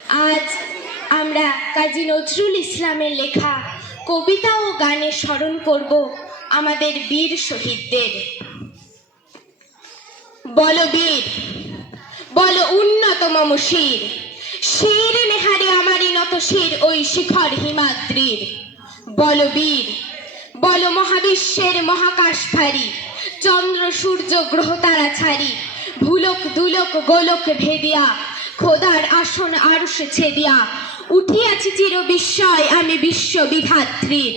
আজ আমরা কাজী নজরুল ইসলামের লেখা কবিতা ও গানে স্মরণ করব আমাদের বীর শহীদদের। বল বীর, বল উন্নত মম শির, শির নেহারে আমারই নত শির ওই শিখর হিমাদ্রির। বল বীর, বল মহাবিশ্বের মহাকাশ ভারী, চন্দ্র সূর্য গ্রহ তারা ছাড়ি, ভুলক দুলক গোলক ভেদিয়া, খোদার আসন আরশ ছেদিয়া, উঠিয়াছি চির বিস্ময় আমি বিশ্ব বিধাত্রীর।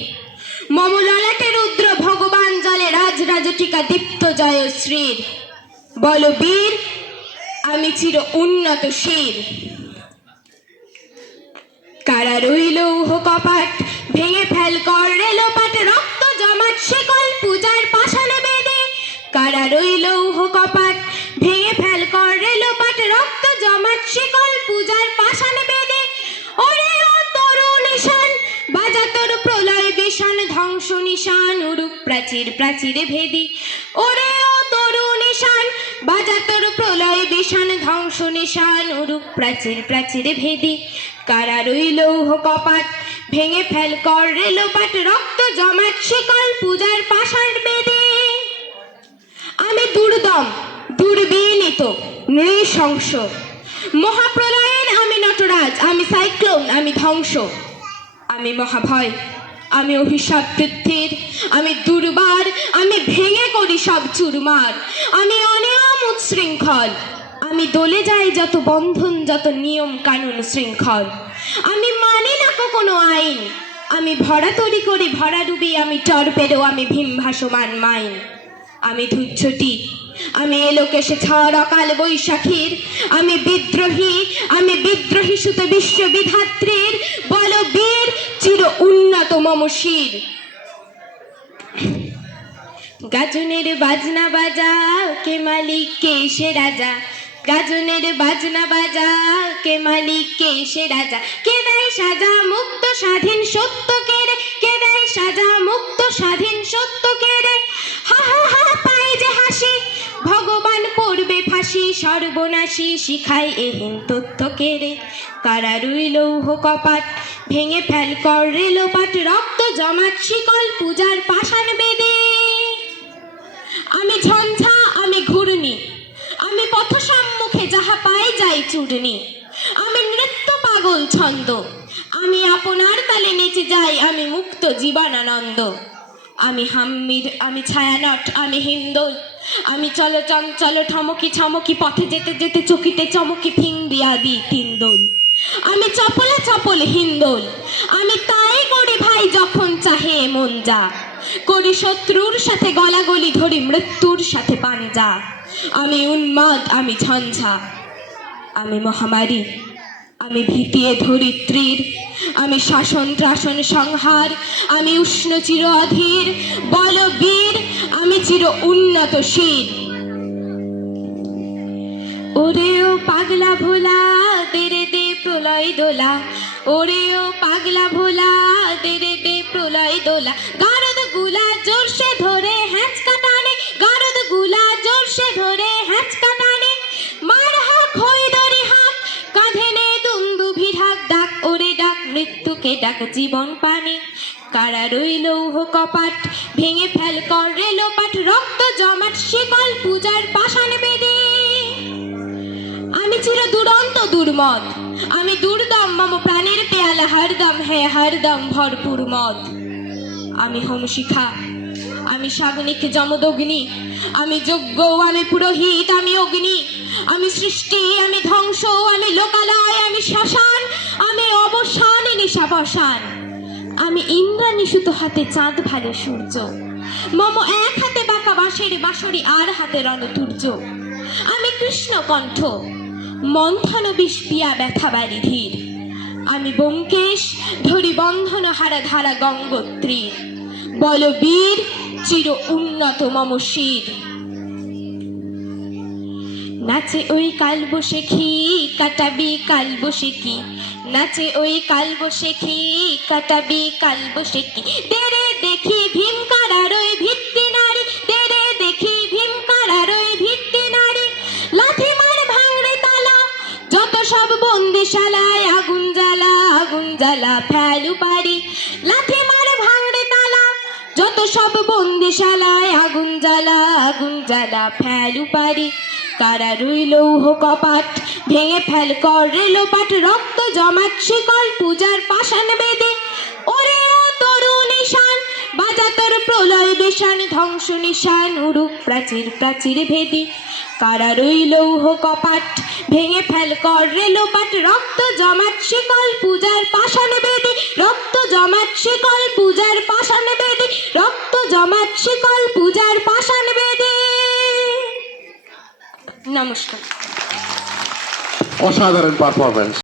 মম ললাটে রুদ্র ভগবান জলে রাজ রাজটিকা দীপ্ত জয়শ্রীর। বল বীর, আমি চির উন্নত শির। কারা রইল উহ কপাট, ভেঙে ফেল কর রেলোপাট, রক্ত জমাট শিকল পূজার পাষাণে বেদে। কারা রইল উহ কপাট, ভেঙে ফেল কর রেলোপাট, রক্ত জমাট শিকল পূজার পাষাণে বেদে। ওরে ও তরুণ ঈশান, বাজা তোর প্রলয় বিষান, ধ্বংস নিশান উরুপ প্রাচীর প্রাচীরে ভেদি। ওরে ও তরুণ ঈশান, বাজা তোর প্রলয় বিষান, ধ্বংস নিশান উরুপ প্রাচীর প্রাচীরে ভেদি। কারা রইল উহ কপাট, ভেঙে ফেল কর রেলোপাট, রক্ত জমাট শিকল পূজার পাষাণ বেদে। আমি দুর্দম দুর্বিনীত নৃশংস, মহাপ্রলয়ের আমি নটরাজ, আমি সাইক্লোন, আমি ধ্বংস। আমি মহাভয়, আমি অভিশাপ পৃথ্বীর, আমি দুর্বার, আমি ভেঙে করি সব চুরমার। আমি অনিয়ম উচ্ছৃঙ্খল, আমি দলে যাই যত বন্ধন, যত নিয়ম কানুন শৃঙ্খল। আমি মানি না কোনো আইন, আমি ভরা তরি করি ভরা ডুবি, আমি টর্পেডো, আমি ভীম ভাসমান মাইন। আমি ধূর্ছটি, আমি এলোকেশে ঝড় অকাল বৈশাখীর, আমি বিদ্রোহী, আমি বিদ্রোহী সুত বিশ্ব বিধাত্রীর। বল বীর, চির উন্নত মম শির। গাজনের বাজনা বাজা, কে মালিক কে সে রাজা। গাজনের বাজনা বাজা, কে মালিক কে সে রাজা। কে দেয় সাজা মুক্ত স্বাধীন সত্য কে রে, কে দেয় সাজা মুক্ত স্বাধীন সত্য কে রে। হা হা হা পায় যে হাসি, ভগবান পড়বে ফাঁসি, সর্বনাশী শিখায় এহীন তথ্য কে রে। কারা রইল উহ কপাট, ভেঙে ফেল কর রেলোপাট, রক্ত জমাট শিকল পূজার পাষাণ বেদে। আমি ঝঞ্ঝা, আমি ঘূর্ণি, আমি পথ সম্মুখে যাহা পাই যাই চূর্ণি। আমি নৃত্য পাগল ছন্দ, আমি আপনার তালে নেচে যাই, আমি মুক্ত জীবনানন্দ। আমি হাম্মির, আমি ছায়ানট, আমি হিন্দোল, আমি চল চঞ্চল ঠমকি ছমকি, পথে যেতে যেতে চকিতে চমকি ফিং দিয়া দি তিনদোল। আমি চপলে চপল হিন্দোল, আমি তাই করি ভাই যখন চাহে মন যা, করি শত্রুর সাথে গলাগলি, ধরি মৃত্যুর সাথে পাঞ্জা। আমি উন্মাদ, আমি ঝঞ্ঝা, আমি মহামারী, আমি ভীতিয়ে ধরিত্রীর। আমি শাসন ত্রাসন সংহার, আমি উষ্ণ চির অধীর। বল বীর, আমি চির উন্নত শির। ওরে ও পাগলা ভোলা, তেরে দে প্রলয় দোলা। ওরে ও পাগলা ভোলা, তেরে দে প্রলয় দোলা। গারদ গুলা জোরসে ধরে হ্যাঁচকা টানে, গারদ গুলা জোরসে ধরে হ্যাঁচকা টানে। মার হাক হই দরি হাক, কাঁধে নে দুন্দুভি ঢাক, ডাক ওরে ডাক মৃত্যুকে ডাক জীবন পানে। কারা রইল উহ কপাট, ভেঙে ফেল কর রেলোপাট, রক্ত জমাট শিকল পূজার পাষাণ বেদে। আমি চির দুরন্ত দুর্মদ, আমি দুর্দম, মম প্রাণের পেয়ালা হরদম, হ্যাঁ হরদম ভরপুর মদ। আমি হোমশিখা, আমি সাগ্নিক যমদগ্নি, আমি যজ্ঞ, আমি পুরোহিত, আমি অগ্নি। আমি সৃষ্টি, আমি ধ্বংস, আমি লোকালয়, আমি শ্মশান, আমি অবসান নিশাবসান। আমি ইন্দ্রাণী সুত হাতে চাঁদ ভালে সূর্য, মম এক হাতে বাঁকা বাঁশের বাঁশরি, আর হাতে রণতুর্য। আমি কৃষ্ণ কণ্ঠ, মন্থন বিষ পিয়া ব্যথা বাড়ি ধীর। আমি ব্যোমকেশ, ধরি বন্ধন হারা ধারা গঙ্গোত্রীর। বল বীর, চির উন্নত মম শির। নাচে ওই কাল বসেখি, কাটাবি কাল বসেখি। নাচে ওই কাল বসেখি, কাটাবি কাল বসেখি। দেরে দেখি ভীম কারার ওই ভিত্তি নারী, দেরে দেখি ভীম কারার ওই ভিত্তি নারী। লাথি মার ভাঙড়ে তালা, যত সব বন্দিশালায় সব বন্দিশালায় আগুন জ্বালা ফেলু পারি কারা রইল লৌহ কপাট ভেঙে ফেল কর রেলোপাট রক্ত জমাট শিকল পূজার পাষাণ বেদে ওরে ও তরু নিশান বাজা তোর প্রলয় বেশান ধ্বংস নিশান উড়ুক প্রাচীর ভেদি কারা রইল লৌহ কপাট ভেঙে ফেল কর রেলোপাট রক্ত জমাট শিকল পূজার পাষাণ বেদে রক্ত জমাট শিকল পূজার পাষাণ বেদে রক্ত জমাট শিকল পূজার পাষাণ বেদে। নমস্কার। অসাধারণ পারফরমেন্স।